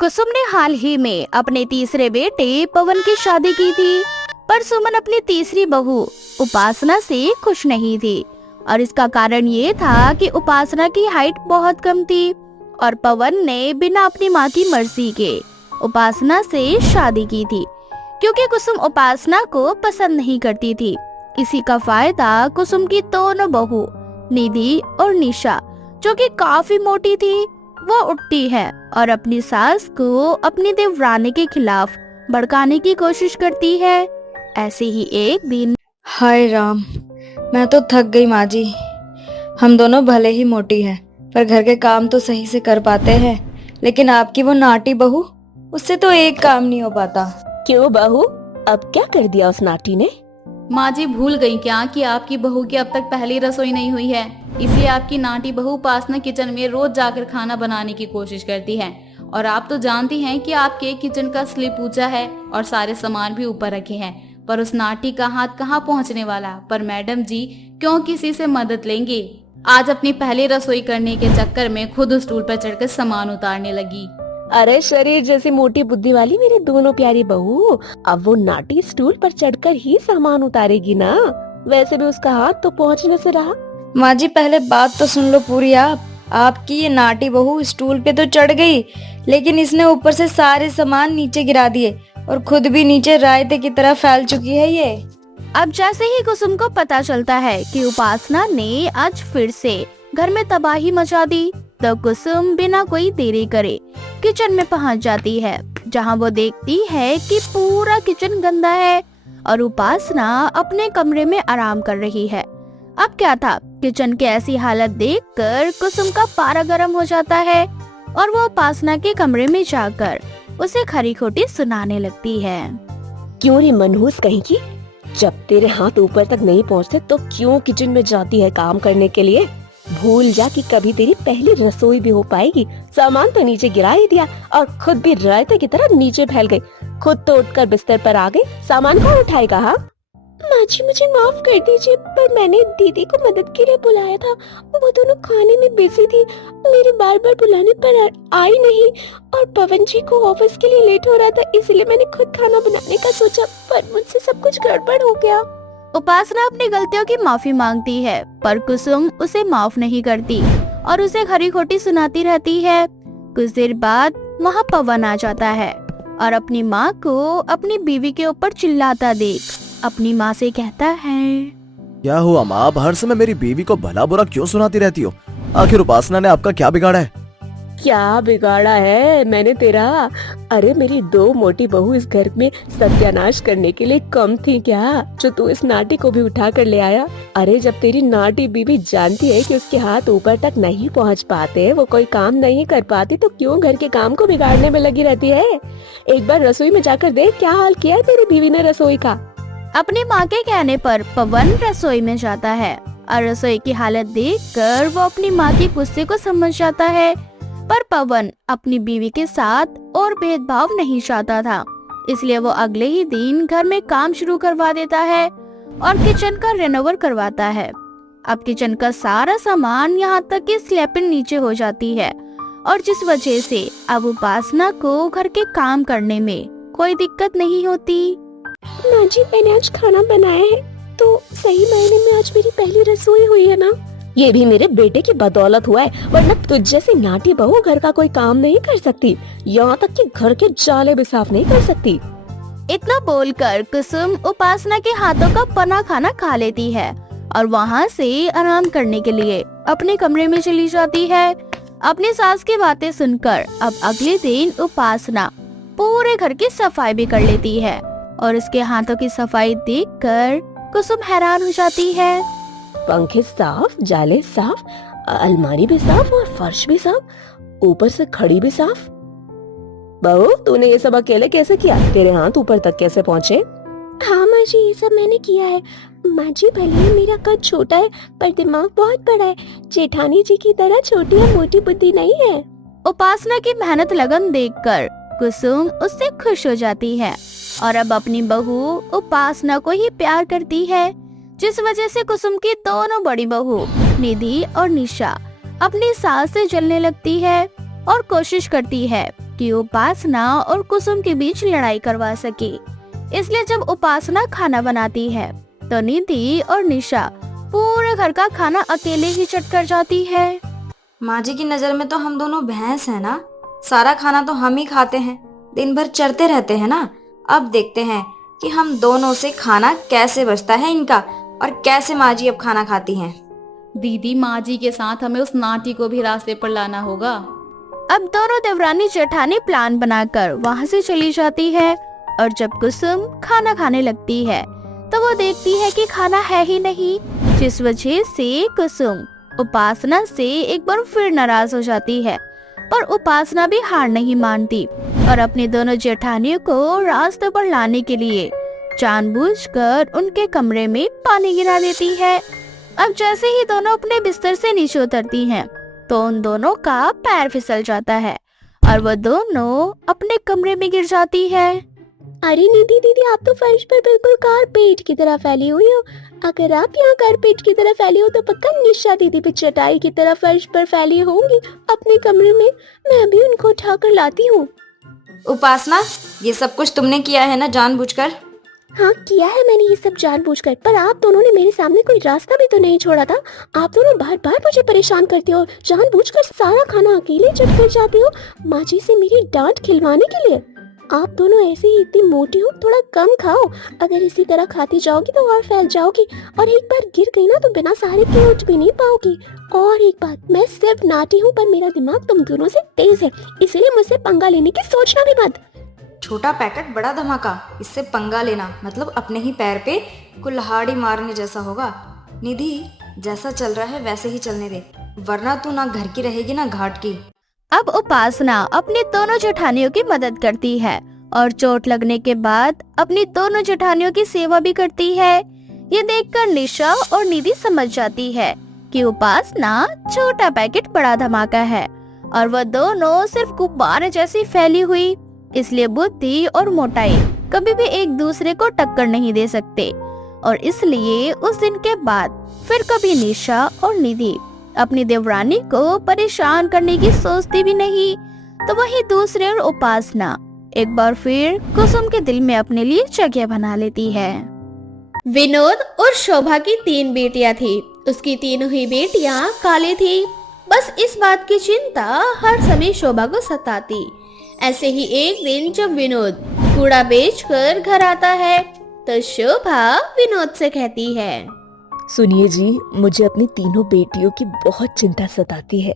कुसुम ने हाल ही में अपने तीसरे बेटे पवन की शादी की थी, पर सुमन अपनी तीसरी बहू उपासना से खुश नहीं थी। और इसका कारण ये था कि उपासना की हाइट बहुत कम थी और पवन ने बिना अपनी माँ की मर्जी के उपासना से शादी की थी, क्योंकि कुसुम उपासना को पसंद नहीं करती थी। इसी का फायदा कुसुम की दोनों बहू निधि और निशा, जो कि काफी मोटी थी, वो उठती है और अपनी सास को अपनी देवरानी के खिलाफ भड़काने की कोशिश करती है। ऐसे ही एक दिन हाय राम, मैं तो थक गई माँ जी। हम दोनों भले ही मोटी हैं, पर घर के काम तो सही से कर पाते हैं, लेकिन आपकी वो नाटी बहू, उससे तो एक काम नहीं हो पाता। क्यों बहू, अब क्या कर दिया उस नाटी ने? माँ जी भूल गई क्या कि आपकी बहू की अब तक पहली रसोई नहीं हुई है, इसलिए आपकी नाटी बहू उपासना किचन में रोज जाकर खाना बनाने की कोशिश करती है। और आप तो जानती हैं कि आपके किचन का स्लिप ऊंचा है और सारे सामान भी ऊपर रखे हैं, पर उस नाटी का हाथ कहाँ पहुँचने वाला। पर मैडम जी क्यों किसी से मदद लेंगे? आज अपनी पहली रसोई करने के चक्कर में खुद उस स्टूल पर चढ़कर सामान उतारने लगी। अरे शरीर जैसी मोटी बुद्धि वाली मेरी दोनों प्यारी बहू, अब वो नाटी स्टूल पर चढ़कर ही सामान उतारेगी ना। वैसे भी उसका हाथ तो पहुँचने से रहा। माँ जी पहले बात तो सुन लो पूरी। आपकी ये नाटी बहू स्टूल पे तो चढ़ गई, लेकिन इसने ऊपर से सारे सामान नीचे गिरा दिए और खुद भी नीचे रायते की तरह फैल चुकी है ये। अब जैसे ही कुसुम को पता चलता है कि उपासना ने आज फिर से घर में तबाही मचा दी, तो कुसुम बिना कोई देरी करे किचन में पहुंच जाती है, जहां वो देखती है कि पूरा किचन गंदा है और उपासना अपने कमरे में आराम कर रही है। अब क्या था, किचन की ऐसी हालत देखकर कुसुम का पारा गर्म हो जाता है और वो उपासना के कमरे में जाकर उसे खरी खोटी सुनाने लगती है। क्यों रे मनहूस कहीं की, जब तेरे हाथ ऊपर तक नहीं पहुँचते तो क्यों किचन में जाती है काम करने के लिए? भूल जा कि कभी तेरी पहली रसोई भी हो पाएगी। सामान तो नीचे गिरा ही दिया और खुद भी रायते की तरह नीचे फैल गई। खुद तो उठकर बिस्तर पर आ गई, सामान कौन उठाएगा? हाँ माँ जी मुझे माफ कर दीजिए, पर मैंने दीदी को मदद के लिए बुलाया था, वो दोनों खाने में बिजी थी। मेरे बार बार बुलाने पर आई नहीं और पवन जी को ऑफिस के लिए लेट हो रहा था, इसलिए मैंने खुद खाना बनाने का सोचा, पर मुझसे सब कुछ गड़बड़ हो गया। उपासना अपनी गलतियों की माफी मांगती है, पर कुसुम उसे माफ नहीं करती और उसे खरी खोटी सुनाती रहती है। कुछ देर बाद वहाँ पवन आ जाता है और अपनी माँ को अपनी बीवी के ऊपर चिल्लाता देख अपनी माँ से कहता है, क्या हुआ माँ, आप हर समय मेरी बीवी को भला बुरा क्यों सुनाती रहती हो? आखिर उपासना ने आपका क्या बिगाड़ा है? क्या बिगाड़ा है मैंने तेरा? अरे मेरी दो मोटी बहू इस घर में सत्यानाश करने के लिए कम थी क्या, जो तू इस नाटी को भी उठा कर ले आया? अरे जब तेरी नाटी बीबी जानती है कि उसके हाथ ऊपर तक नहीं पहुंच पाते, वो कोई काम नहीं कर पाती, तो क्यों घर के काम को बिगाड़ने में लगी रहती है? एक बार रसोई में जाकर देख क्या हाल किया है तेरी बीवी ने रसोई का। अपनी माँ के कहने पर पवन रसोई में जाता है और रसोई की हालत देखकर वो अपनी माँ की गुस्से को समझ जाता है। पर पवन अपनी बीवी के साथ और भेदभाव नहीं चाहता था, इसलिए वो अगले ही दिन घर में काम शुरू करवा देता है और किचन का रेनोवेट करवाता है। अब किचन का सारा सामान यहाँ तक कि स्लैब नीचे हो जाती है और जिस वजह से अब उपासना को घर के काम करने में कोई दिक्कत नहीं होती। माँ जी मैंने आज खाना बनाया है, तो सही मायने में आज मेरी पहली रसोई हुई है ना? ये भी मेरे बेटे की बदौलत हुआ है, वरना तुझ जैसी नाटी बहू घर का कोई काम नहीं कर सकती, यहाँ तक कि घर के जाले भी साफ नहीं कर सकती। इतना बोलकर कुसुम उपासना के हाथों का बना खाना खा लेती है और वहाँ से आराम करने के लिए अपने कमरे में चली जाती है। अपनी सास की बातें सुनकर अब अगले दिन उपासना पूरे घर की सफाई भी कर लेती है और उसके हाथों की सफाई देखकर कुसुम हैरान हो जाती है। पंखे साफ, जाले साफ, अलमारी भी साफ और फर्श भी साफ, ऊपर से खड़ी भी साफ। बहू तूने ये सब अकेले कैसे किया? तेरे हाथ ऊपर तक कैसे पहुँचे? हाँ माँ जी ये सब मैंने किया है। माँ जी भले ही मेरा कद छोटा है, पर दिमाग बहुत बड़ा है। जेठानी जी की तरह छोटी और मोटी बुद्धि नहीं है। उपासना की मेहनत लगन देखकर कुसुम उससे खुश हो जाती है और अब अपनी बहू उपासना को ही प्यार करती है, जिस वजह से कुसुम की दोनों बड़ी बहू निधि और निशा अपनी सास से जलने लगती है और कोशिश करती है कि उपासना और कुसुम के बीच लड़ाई करवा सके। इसलिए जब उपासना खाना बनाती है तो निधि और निशा पूरे घर का खाना अकेले ही चट कर जाती है। माँ जी की नजर में तो हम दोनों भैंस हैं ना, सारा खाना तो हम ही खाते हैं, दिन भर चरते रहते हैं ना। अब देखते हैं कि हम दोनों से खाना कैसे बचता है इनका, और कैसे माँ जी अब खाना खाती हैं। दीदी, माँ जी के साथ हमें उस नाटी को भी रास्ते पर लाना होगा। अब दोनों देवरानी जेठानी प्लान बनाकर वहाँ से चली जाती है और जब कुसुम खाना खाने लगती है तो वो देखती है कि खाना है ही नहीं, जिस वजह से कुसुम उपासना से एक बार फिर नाराज हो जाती है। पर उपासना भी हार नहीं मानती और अपनी दोनों जेठानियों को रास्ते पर लाने के लिए जानबूझकर उनके कमरे में पानी गिरा देती है। अब जैसे ही दोनों अपने बिस्तर से नीचे उतरती हैं, तो उन दोनों का पैर फिसल जाता है और वो दोनों अपने कमरे में गिर जाती है। अरे निधि दीदी, आप तो फर्श पर बिल्कुल कारपेट की तरह फैली हुई हो। अगर आप यहाँ कारपेट की तरह फैली हो तो पक्का निशा दीदी भी चटाई की तरह फर्श पर फैली होंगी अपने कमरे में। मैं भी उनको उठा कर लाती हूँ। उपासना, ये सब कुछ तुमने किया है ना जानबूझकर? हाँ, किया है मैंने ये सब जानबूझकर, पर आप दोनों ने मेरे सामने कोई रास्ता भी तो नहीं छोड़ा था। आप दोनों बार बार मुझे परेशान करते हो, जानबूझकर सारा खाना अकेले चट कर जाते हो माँ जी से मेरी डांट खिलवाने के लिए। आप दोनों ऐसे ही इतनी मोटी हो, थोड़ा कम खाओ। अगर इसी तरह खाती जाओगी तो और फैल जाओगी, और एक बार गिर गई ना तो बिना सहारे के उठ भी नहीं पाओगी। और एक बात, मैं सिर्फ नाटी हूँ पर मेरा दिमाग तुम दोनों से तेज है, इसलिए मुझसे पंगा लेने की सोचना भी मत। छोटा पैकेट बड़ा धमाका, इससे पंगा लेना मतलब अपने ही पैर पे कुल्हाड़ी मारने जैसा होगा। निधि, जैसा चल रहा है वैसे ही चलने दे, वरना तू ना घर की रहेगी ना घाट की। अब उपासना अपनी दोनों जेठानियों की मदद करती है और चोट लगने के बाद अपनी दोनों जेठानियों की सेवा भी करती है। ये देखकर निशा और निधि समझ जाती है कि उपासना छोटा पैकेट बड़ा धमाका है और वह दोनों सिर्फ गुब्बारे जैसी फैली हुई, इसलिए बुद्धि और मोटाई कभी भी एक दूसरे को टक्कर नहीं दे सकते। और इसलिए उस दिन के बाद फिर कभी निशा और निधि अपनी देवरानी को परेशान करने की सोचती भी नहीं। तो वही दूसरे और उपासना एक बार फिर कुसुम के दिल में अपने लिए जगह बना लेती है। विनोद और शोभा की 3 बेटियां थी। उसकी तीनों ही बेटियां काली थी। बस इस बात की चिंता हर समय शोभा को सताती। ऐसे ही एक दिन जब विनोद कूड़ा बेचकर घर आता है तो शोभा विनोद से कहती है, सुनिए जी, मुझे अपनी तीनों बेटियों की बहुत चिंता सताती है।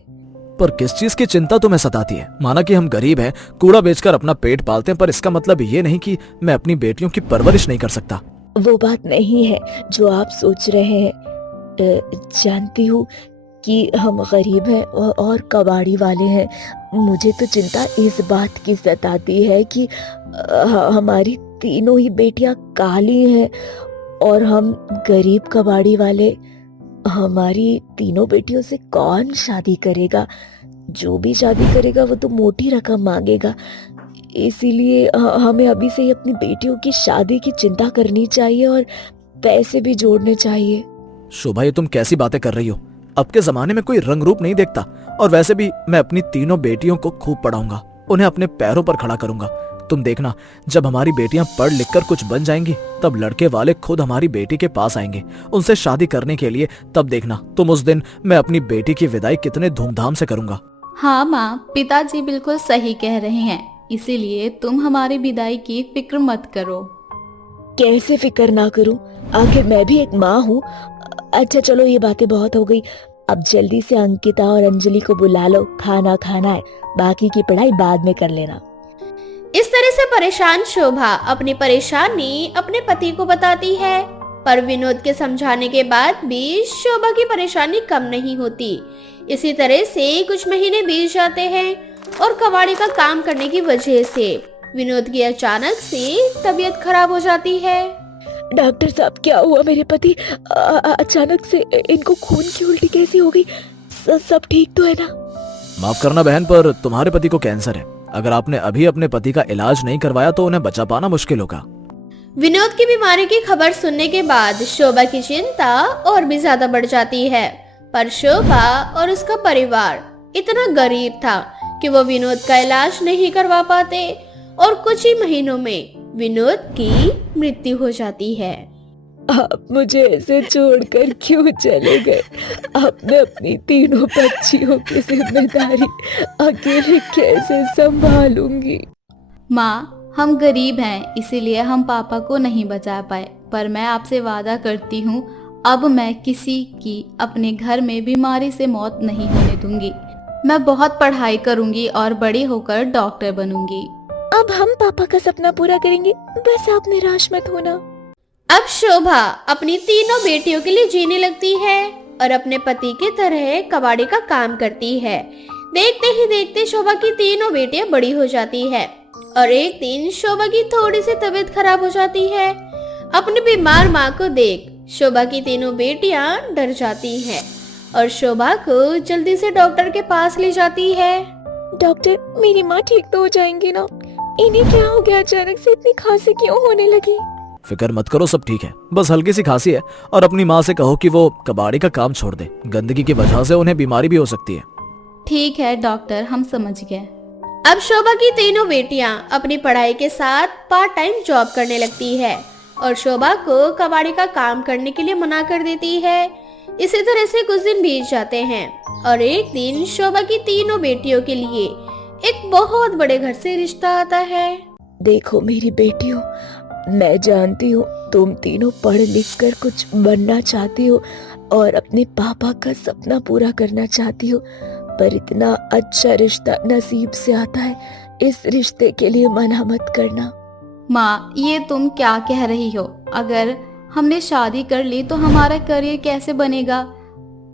पर किस चीज की चिंता तुम्हें सताती है? माना कि हम गरीब हैं, कूड़ा बेचकर अपना पेट पालते हैं, पर इसका मतलब ये नहीं कि मैं अपनी बेटियों की परवरिश नहीं कर सकता। वो बात नहीं है जो आप सोच रहे हैं। जानती हूँ कि हम गरीब हैं और कबाड़ी वाले हैं। मुझे तो चिंता इस बात की सताती है कि हमारी तीनों ही बेटियां काली हैं और हम गरीब कबाड़ी वाले। हमारी तीनों बेटियों से कौन शादी करेगा? जो भी शादी करेगा वो तो मोटी रकम मांगेगा। इसीलिए हमें अभी से ही अपनी बेटियों की शादी की चिंता करनी चाहिए और पैसे भी जोड़ने चाहिए। शोभा, ये तुम कैसी बातें कर रही हो? अब के जमाने में कोई रंग रूप नहीं देखता, और वैसे भी मैं अपनी तीनों बेटियों को खूब पढ़ाऊंगा, उन्हें अपने पैरों पर खड़ा करूंगा। तुम देखना, जब हमारी बेटियां पढ़ लिख कर कुछ बन जाएंगी तब लड़के वाले खुद हमारी बेटी के पास आएंगे उनसे शादी करने के लिए। तब देखना तुम उस दिन मैं अपनी बेटी की विदाई कितने धूमधाम से करूंगा। हाँ माँ, पिताजी बिल्कुल सही कह रहे हैं, इसीलिए तुम हमारी विदाई की फिक्र मत करो। कैसे फिक्र ना करूं? आखिर मैं भी एक माँ हूँ। अच्छा चलो, ये बातें बहुत हो गई। अब जल्दी से अंकिता और अंजलि को बुला लो, खाना खाना है, बाकी की पढ़ाई बाद में कर लेना। इस तरह से परेशान शोभा अपनी परेशानी अपने पति को बताती है, पर विनोद के समझाने के बाद भी शोभा की परेशानी कम नहीं होती। इसी तरह से कुछ महीने बीत जाते हैं और कबाड़ी का काम करने की वजह से विनोद की अचानक से तबीयत खराब हो जाती है। डॉक्टर साहब, क्या हुआ मेरे पति? अचानक से इनको खून की उल्टी कैसी हो गई? सब ठीक तो है ना? माफ करना बहन, पर तुम्हारे पति को कैंसर है। अगर आपने अभी अपने पति का इलाज नहीं करवाया तो उन्हें बचा पाना मुश्किल होगा। विनोद की बीमारी की खबर सुनने के बाद शोभा की चिंता और भी ज्यादा बढ़ जाती है। पर शोभा और उसका परिवार इतना गरीब था कि वो विनोद का इलाज नहीं करवा पाते और कुछ ही महीनों में विनोद की मृत्यु हो जाती है। आप मुझे ऐसे छोड़कर क्यों चले गए? अब मैं अपनी तीनों बच्चियों की जिम्मेदारी अकेले कैसे संभालूंगी? माँ, हम गरीब हैं, इसीलिए हम पापा को नहीं बचा पाए, पर मैं आपसे वादा करती हूँ अब मैं किसी की अपने घर में बीमारी से मौत नहीं होने दूंगी। मैं बहुत पढ़ाई करूंगी और बड़ी होकर डॉक्टर बनूंगी। अब हम पापा का सपना पूरा करेंगे, बस आप निराश मत होना। अब शोभा अपनी तीनों बेटियों के लिए जीने लगती है और अपने पति की तरह कबाड़ी का काम करती है। देखते ही देखते शोभा की तीनों बेटियां बड़ी हो जाती है और एक दिन शोभा की थोड़ी सी तबीयत खराब हो जाती है। अपनी बीमार माँ को देख शोभा की तीनों बेटियां डर जाती हैं और शोभा को जल्दी से डॉक्टर के पास ले जाती है। डॉक्टर, मेरी माँ ठीक तो हो जाएंगी ना? इन्हें क्या हो गया? अचानक से इतनी खांसी क्यों होने लगी? फिक्र मत करो, सब ठीक है, बस हल्की सी खांसी है। और अपनी माँ से कहो कि वो कबाड़ी का काम छोड़ दे, गंदगी की वजह से उन्हें बीमारी भी हो सकती है। ठीक है डॉक्टर, हम समझ गए। अब शोभा की तीनों बेटियां अपनी पढ़ाई के साथ पार्ट टाइम जॉब करने लगती है और शोभा को कबाड़ी का काम करने के लिए मना कर देती है। इसी तरह से कुछ दिन बीत जाते हैं और एक दिन शोभा की तीनों बेटियों के लिए एक बहुत बड़े घर से रिश्ता आता है। देखो मेरी बेटियों, मैं जानती हूँ तुम तीनों पढ़ लिख कर कुछ बनना चाहती हो और अपने पापा का सपना पूरा करना चाहती हो, पर इतना अच्छा रिश्ता नसीब से आता है, इस रिश्ते के लिए मना मत करना। माँ, ये तुम क्या कह रही हो? अगर हमने शादी कर ली तो हमारा करियर कैसे बनेगा?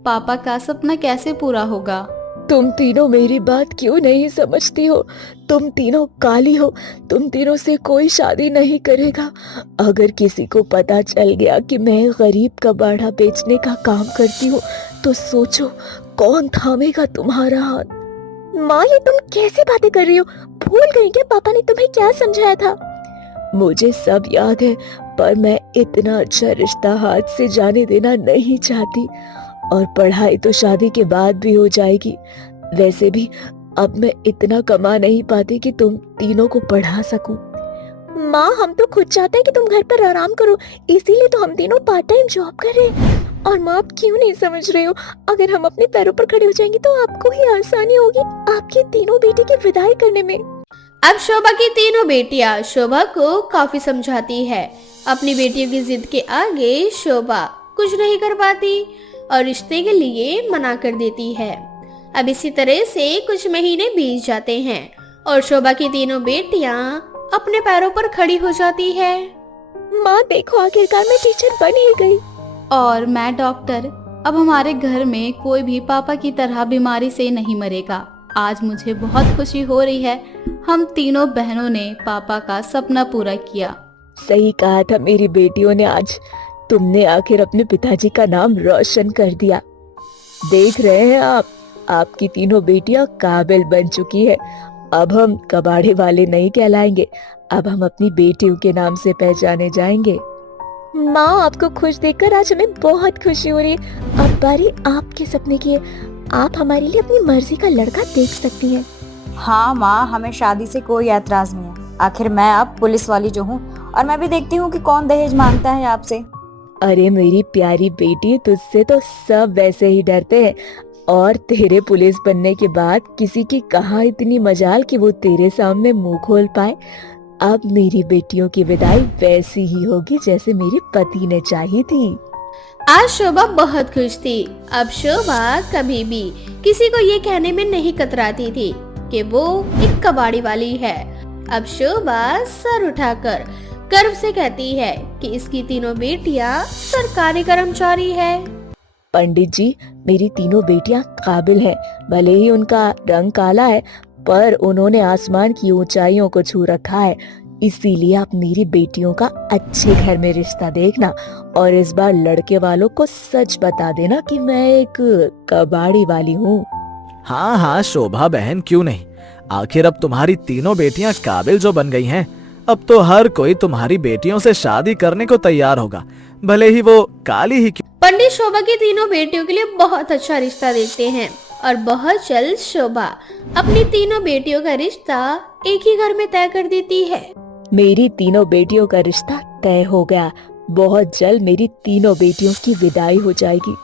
पापा का सपना कैसे पूरा होगा? तुम तीनों मेरी बात क्यों नहीं समझती हो? तुम तीनों काली हो, तुम तीनों से कोई शादी नहीं करेगा। अगर किसी को पता चल गया कि मैं गरीब कबाड़ा बेचने का काम करती हूँ तो सोचो कौन थामेगा तुम्हारा हाथ? माँ, ये तुम कैसी बातें कर रही हो? भूल गई क्या पापा ने तुम्हें क्या समझाया था? मुझे सब याद है, पर मैं इतना अच्छा रिश्ता हाथ से जाने देना नहीं चाहती। और पढ़ाई तो शादी के बाद भी हो जाएगी। वैसे भी अब मैं इतना कमा नहीं पाती कि तुम तीनों को पढ़ा सकूं। माँ, हम तो खुद चाहते हैं कि तुम घर पर आराम करो, इसीलिए तो हम तीनों पार्ट टाइम जॉब कर रहे हैं। और माँ, आप क्यों नहीं समझ रहे हो? अगर हम अपने पैरों पर खड़े हो जाएंगे तो आपको ही आसानी होगी आपकी तीनों बेटी की विदाई करने में। अब शोभा की तीनों बेटियां शोभा को काफी समझाती है। अपनी बेटियों की जिद के आगे शोभा कुछ नहीं कर पाती और रिश्ते के लिए मना कर देती है। अब इसी तरह से कुछ महीने बीत जाते हैं और शोभा की तीनों बेटियां अपने पैरों पर खड़ी हो जाती है। माँ देखो, आखिरकार मैं टीचर बन ही गई। और मैं डॉक्टर। अब हमारे घर में कोई भी पापा की तरह बीमारी से नहीं मरेगा। आज मुझे बहुत खुशी हो रही है। हम तीनों बहनों ने पापा का सपना पूरा किया। सही कहा था मेरी बेटियों ने, आज तुमने आखिर अपने पिताजी का नाम रोशन कर दिया। देख रहे हैं आप, आपकी तीनों बेटियां काबिल बन चुकी है। अब हम कबाड़े वाले नहीं कहलाएंगे, अब हम अपनी बेटियों के नाम से पहचाने जाएंगे। माँ, आपको खुश देखकर आज हमें बहुत खुशी हो रही है। अब बारी आपके सपने की है। आप हमारे लिए अपनी मर्जी का लड़का देख सकती हैं। हाँ माँ, हमें शादी से कोई ऐतराज नहीं है। आखिर मैं अब पुलिस वाली जो हूँ, और मैं भी देखती हूँ कि कौन दहेज मांगता है आपसे। अरे मेरी प्यारी बेटी, तुझसे तो सब वैसे ही डरते हैं, और तेरे पुलिस बनने के बाद किसी की कहाँ इतनी मजाल कि वो तेरे सामने मुंह खोल पाए। अब मेरी बेटियों की विदाई वैसी ही होगी जैसे मेरे पति ने चाही थी। आज शोभा बहुत खुश थी। अब शोभा कभी भी किसी को ये कहने में नहीं कतराती थी कि वो एक कबाड़ी वाली है। अब शोभा सर उठाकर गर्व से कहती है कि इसकी तीनों बेटियां सरकारी कर्मचारी है। पंडित जी, मेरी तीनों बेटियां काबिल हैं। भले ही उनका रंग काला है, पर उन्होंने आसमान की ऊंचाइयों को छू रखा है। इसीलिए आप मेरी बेटियों का अच्छे घर में रिश्ता देखना, और इस बार लड़के वालों को सच बता देना कि मैं एक कबाड़ी वाली हूँ। हाँ हाँ शोभा बहन, क्यों नहीं। आखिर अब तुम्हारी तीनों बेटियां काबिल जो बन गई हैं, अब तो हर कोई तुम्हारी बेटियों से शादी करने को तैयार होगा, भले ही वो काली ही क्यों। पंडित शोभा की तीनों बेटियों के लिए बहुत अच्छा रिश्ता देखते हैं और बहुत जल्द शोभा अपनी तीनों बेटियों का रिश्ता एक ही घर में तय कर देती है। मेरी तीनों बेटियों का रिश्ता तय हो गया। बहुत जल्द मेरी तीनों बेटियों की विदाई हो जाएगी।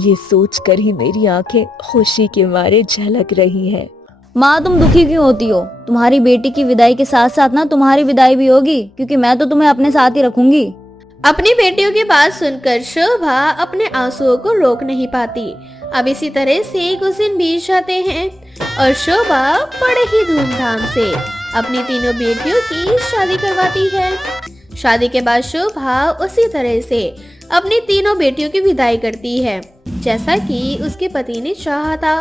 ये सोचकर ही मेरी आंखें खुशी के मारे झलक रही हैं। माँ, तुम दुखी क्यों होती हो? तुम्हारी बेटी की विदाई के साथ साथ ना तुम्हारी विदाई भी होगी, क्योंकि मैं तो तुम्हें अपने साथ ही रखूंगी। अपनी बेटियों की बात सुनकर शोभा अपने आंसुओं को रोक नहीं पाती। अब इसी तरह से कुछ दिन बीत जाते हैं और शोभा बड़े ही धूमधाम से अपनी तीनों बेटियों की शादी करवाती है। शादी के बाद शोभा उसी तरह से अपनी तीनों बेटियों की विदाई करती है जैसा कि उसके पति ने चाहा था।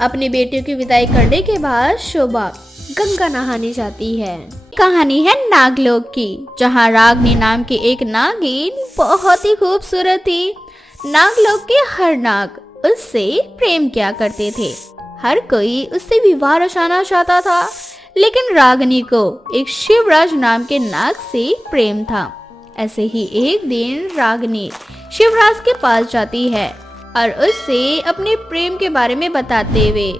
अपनी बेटियों की विदाई करने के बाद शोभा गंगा नहाने जाती है। कहानी है नागलोक की, जहाँ रागनी नाम की एक नागिन बहुत ही खूबसूरत थी। नागलोक के हर नाग उससे प्रेम किया करते थे। हर कोई उससे विवाह रचाना चाहता था, लेकिन रागनी को एक शिवराज नाम के नाग से प्रेम था। ऐसे ही एक दिन रागनी शिवराज के पास जाती है और उससे अपने प्रेम के बारे में बताते हुए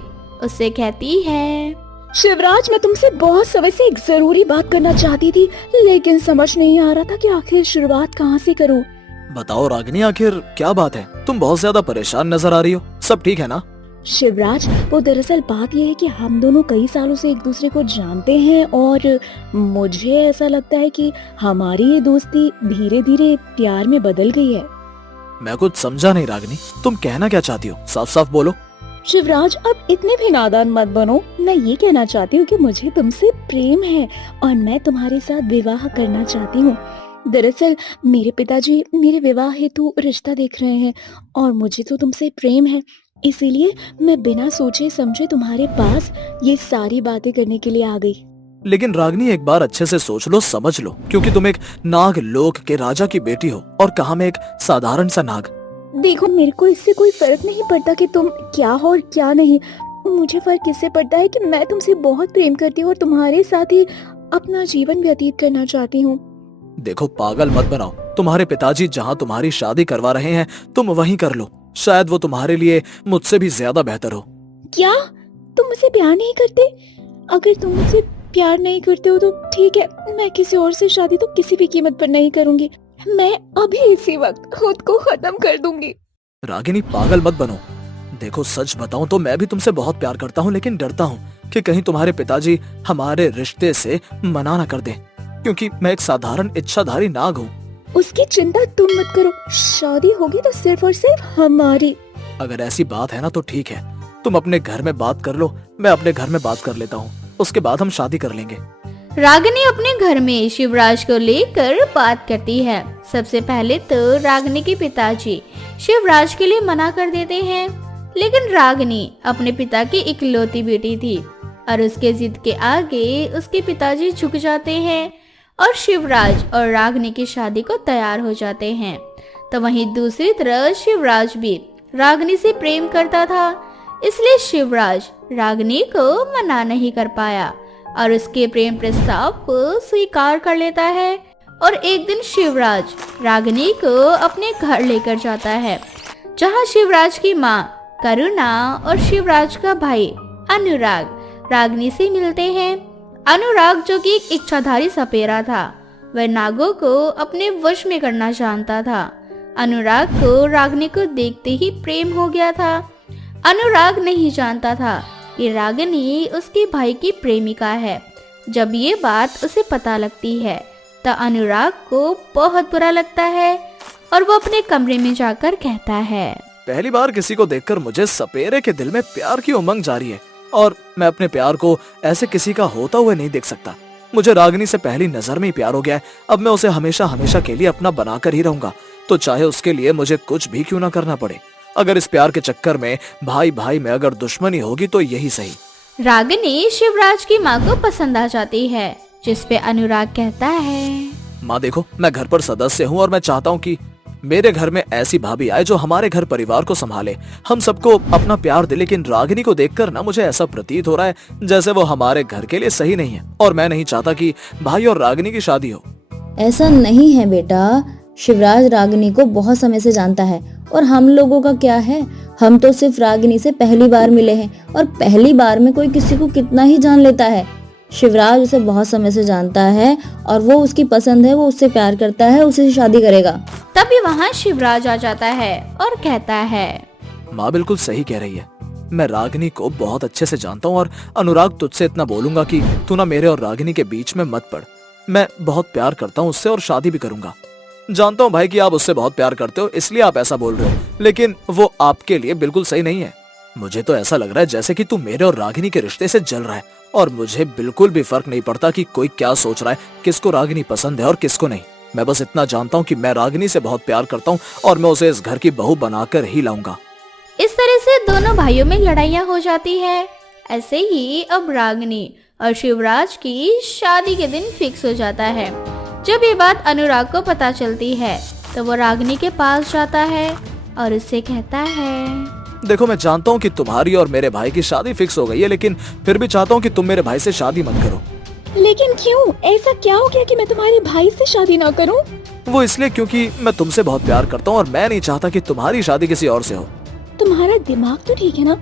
उससे कहती है, शिवराज, मैं तुमसे बहुत समय से एक जरूरी बात करना चाहती थी, लेकिन समझ नहीं आ रहा था कि आखिर शुरुआत कहाँ से करूँ। बताओ रागिनी, आखिर क्या बात है? तुम बहुत ज्यादा परेशान नजर आ रही हो। सब ठीक है ना? शिवराज, वो दरअसल बात यह है कि हम दोनों कई सालों से एक दूसरे को जानते हैं और मुझे ऐसा लगता है कि हमारी ये दोस्ती धीरे धीरे प्यार में बदल गई है। मैं कुछ समझा नहीं रागिनी, तुम कहना क्या चाहती हो? साफ साफ बोलो। शिवराज, अब इतने भी नादान मत बनो। मैं ये कहना चाहती हूँ कि मुझे तुमसे प्रेम है और मैं तुम्हारे साथ विवाह करना चाहती हूँ। दरअसल मेरे पिताजी मेरे विवाह हेतु रिश्ता देख रहे हैं और मुझे तो तुमसे प्रेम है, इसीलिए मैं बिना सोचे समझे तुम्हारे पास ये सारी बातें करने के लिए आ गई। लेकिन रागिनी, एक बार अच्छे से सोच लो, समझ लो, क्योंकि तुम एक नाग लोक के राजा की बेटी हो और कहा मैं एक साधारण सा नाग। देखो, मेरे को इससे कोई फर्क नहीं पड़ता कि तुम क्या हो और क्या नहीं। मुझे फर्क इससे पड़ता है कि मैं तुमसे बहुत प्रेम करती हूँ और तुम्हारे साथ ही अपना जीवन व्यतीत करना चाहती हूँ। देखो, पागल मत बनाओ। तुम्हारे पिताजी जहाँ तुम्हारी शादी करवा रहे हैं तुम वहीं कर लो। शायद वो तुम्हारे लिए मुझसे भी ज्यादा बेहतर हो। क्या तुम मुझसे प्यार नहीं करते? अगर तुम मुझसे प्यार नहीं करते हो तो ठीक है, मैं किसी और से शादी तो किसी भी कीमत पर नहीं करूंगी। मैं अभी इसी वक्त खुद को खत्म कर दूंगी। रागिनी, पागल मत बनो। देखो, सच बताऊं तो मैं भी तुमसे बहुत प्यार करता हूँ, लेकिन डरता हूँ कि कहीं तुम्हारे पिताजी हमारे रिश्ते से मना न कर दें, क्योंकि मैं एक साधारण इच्छाधारी नाग हूँ। उसकी चिंता तुम मत करो, शादी होगी तो सिर्फ और सिर्फ हमारी। अगर ऐसी बात है ना तो ठीक है, तुम अपने घर में बात कर लो, मैं अपने घर में बात कर लेता हूँ, उसके बाद हम शादी कर लेंगे। रागिनी अपने घर में शिवराज को लेकर बात करती है। सबसे पहले तो रागिनी के पिताजी शिवराज के लिए मना कर देते हैं, लेकिन रागिनी अपने पिता की इकलौती बेटी थी और उसके जिद के आगे उसके पिताजी झुक जाते हैं और शिवराज और रागिनी की शादी को तैयार हो जाते हैं। तो वहीं दूसरी तरफ शिवराज भी रागिनी से प्रेम करता था, इसलिए शिवराज रागिनी को मना नहीं कर पाया और उसके प्रेम प्रस्ताव को स्वीकार कर लेता है। और एक दिन शिवराज रागिनी को अपने घर लेकर जाता है, जहां शिवराज की माँ करुणा और शिवराज का भाई अनुराग रागिनी से मिलते हैं। अनुराग, जो कि एक इच्छाधारी सपेरा था, वह नागों को अपने वश में करना जानता था। अनुराग को रागिनी को देखते ही प्रेम हो गया था। अनुराग नहीं जानता था कि रागिनी उसके भाई की प्रेमिका है। जब ये बात उसे पता लगती है तो अनुराग को बहुत बुरा लगता है और वो अपने कमरे में जाकर कहता है, पहली बार किसी को देखकर मुझे सपेरे के दिल में प्यार की उमंग जारी है और मैं अपने प्यार को ऐसे किसी का होता हुआ नहीं देख सकता। मुझे रागिनी से पहली नजर में ही प्यार हो गया है। अब मैं उसे हमेशा हमेशा के लिए अपना बनाकर ही रहूंगा, तो चाहे उसके लिए मुझे कुछ भी क्यों ना करना पड़े। अगर इस प्यार के चक्कर में भाई भाई में अगर दुश्मनी होगी तो यही सही। रागिनी शिवराज की माँ को पसंद आ जाती है, जिस पे अनुराग कहता है, माँ देखो, मैं घर पर सदस्य हूँ और मैं चाहता हूँ कि मेरे घर में ऐसी भाभी आए जो हमारे घर परिवार को संभाले, हम सबको अपना प्यार दे। लेकिन रागिनी को देखकर ना मुझे ऐसा प्रतीत हो रहा है जैसे वो हमारे घर के लिए सही नहीं है और मैं नहीं चाहता कि भाई और रागिनी की शादी हो। ऐसा नहीं है बेटा, शिवराज रागिनी को बहुत समय से जानता है और हम लोगों का क्या है, हम तो सिर्फ रागिनी से पहली बार मिले हैं और पहली बार में कोई किसी को कितना ही जान लेता है। शिवराज उसे बहुत समय से जानता है और वो उसकी पसंद है, वो उससे प्यार करता है, उसे से शादी करेगा। तभी वहाँ शिवराज आ जाता है और कहता है, माँ बिल्कुल सही कह रही है। मैं रागिनी को बहुत अच्छे से जानता हूँ और अनुराग तुझसे इतना बोलूंगा कि तू ना मेरे और रागिनी के बीच में मत पड़। मैं बहुत प्यार करता हूँ उससे और शादी भी करूंगा। जानता हूँ भाई कि आप उससे बहुत प्यार करते हो, इसलिए आप ऐसा बोल रहे हो, लेकिन वो आपके लिए बिल्कुल सही नहीं है। मुझे तो ऐसा लग रहा है जैसे कि तू मेरे और रागिनी के रिश्ते से जल रहा है और मुझे बिल्कुल भी फर्क नहीं पड़ता कि कोई क्या सोच रहा है, किसको रागिनी पसंद है और किसको नहीं। मैं बस इतना जानता हूँ कि मैं रागिनी से बहुत प्यार करता हूँ और मैं उसे इस घर की बहू बनाकर ही लाऊंगा। इस तरह से दोनों भाइयों में लड़ाइयाँ हो जाती है। ऐसे ही अब रागिनी और शिवराज की शादी के दिन फिक्स हो जाता है। जब ये बात अनुराग को पता चलती है तो वो रागिनी के पास जाता है और उससे कहता है, देखो मैं जानता हूँ कि तुम्हारी और मेरे भाई की शादी फिक्स हो गई है, लेकिन फिर भी चाहता हूँ कि तुम मेरे भाई से शादी मत करो। लेकिन क्यों? ऐसा क्या हो गया कि मैं तुम्हारे भाई से शादी ना करूं? वो इसलिए क्योंकि मैं तुमसे बहुत प्यार करता हूँ और मैं नहीं चाहता कि तुम्हारी शादी किसी और से हो। तुम्हारा दिमाग तो ठीक है ना?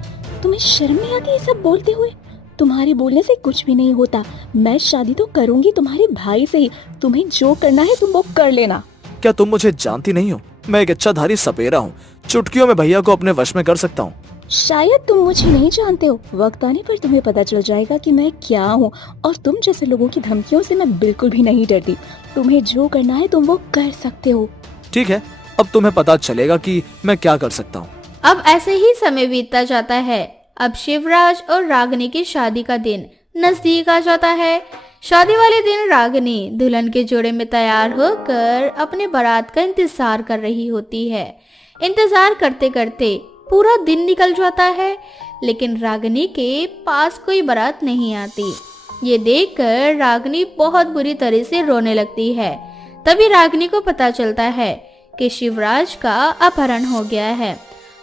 तुम्हें शर्म नहीं आती ये सब बोलते हुए? तुम्हारे बोलने से कुछ भी नहीं होता। मैं शादी तो करूंगी तुम्हारे भाई से ही। तुम्हें जो करना है तुम वो कर लेना। क्या तुम मुझे जानती नहीं हो? मैं एक इच्छाधारी सपेरा हूँ, चुटकियों में भैया को अपने वश में कर सकता हूँ। शायद तुम मुझे नहीं जानते हो। वक्त आने पर तुम्हें पता चल जाएगा कि मैं क्या हूँ। और तुम जैसे लोगों की धमकियों से मैं बिल्कुल भी नहीं डरती। तुम्हें जो करना है तुम वो कर सकते हो। ठीक है, अब तुम्हें पता चलेगा कि मैं क्या कर सकता हूँ। अब ऐसे ही समय बीतता जाता है। अब शिवराज और रागिनी की शादी का दिन नजदीक आ जाता है। शादी वाले दिन रागिनी दुल्हन के जोड़े में तैयार होकर अपने बारात का इंतजार कर रही होती है। इंतजार करते करते पूरा दिन निकल जाता है, लेकिन रागिनी के पास कोई बारात नहीं आती। ये देखकर रागिनी बहुत बुरी तरह से रोने लगती है। तभी रागिनी को पता चलता है कि शिवराज का अपहरण हो गया है।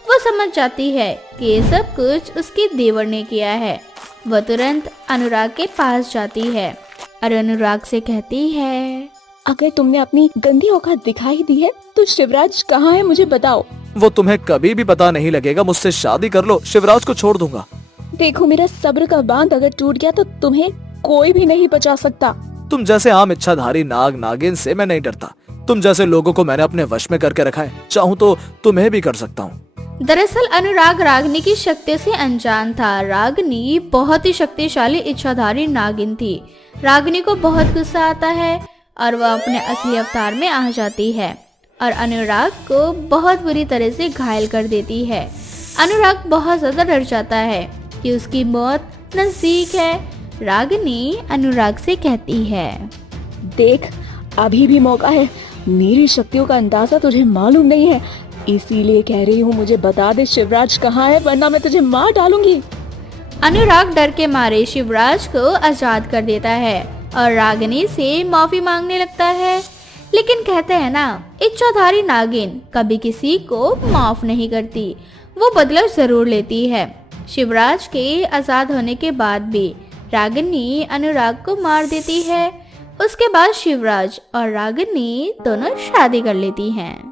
वो समझ जाती है कि ये सब कुछ उसके देवर ने किया है। वह तुरंत अनुराग के पास जाती है और अनुराग से कहती है, अगर तुमने अपनी गंदी औकात दिखाई दी है तो शिवराज कहाँ है मुझे बताओ। वो तुम्हें कभी भी पता नहीं लगेगा। मुझसे शादी कर लो, शिवराज को छोड़ दूंगा। देखो मेरा सब्र का बांध अगर टूट गया तो तुम्हें कोई भी नहीं बचा सकता। तुम जैसे आम इच्छाधारी नाग नागिन से मैं नहीं डरता। तुम जैसे लोगों को मैंने अपने वश में करके रखा है, चाहूँ तो तुम्हें भी कर सकता हूँ। दरअसल अनुराग रागिनी की शक्ति से अनजान था। रागिनी बहुत ही शक्तिशाली इच्छाधारी नागिन थी। रागिनी को बहुत गुस्सा आता है और वह अपने असली अवतार में आ जाती है और अनुराग को बहुत बुरी तरह से घायल कर देती है। अनुराग बहुत ज्यादा डर जाता है कि उसकी मौत नजदीक है। रागिनी अनुराग से कहती है, देख अभी भी मौका है। मेरी शक्तियों का अंदाजा तुझे मालूम नहीं है, इसीलिए कह रही हूँ मुझे बता दे शिवराज कहाँ है, वरना मैं तुझे मार डालूंगी। अनुराग डर के मारे शिवराज को आजाद कर देता है और रागिनी से माफी मांगने लगता है। लेकिन कहते हैं ना, इच्छाधारी नागिन कभी किसी को माफ नहीं करती। वो बदला जरूर लेती है। शिवराज के आजाद होने के बाद भी रागिनी अनुराग को मार देती है। उसके बाद शिवराज और रागिनी दोनों शादी कर लेती हैं।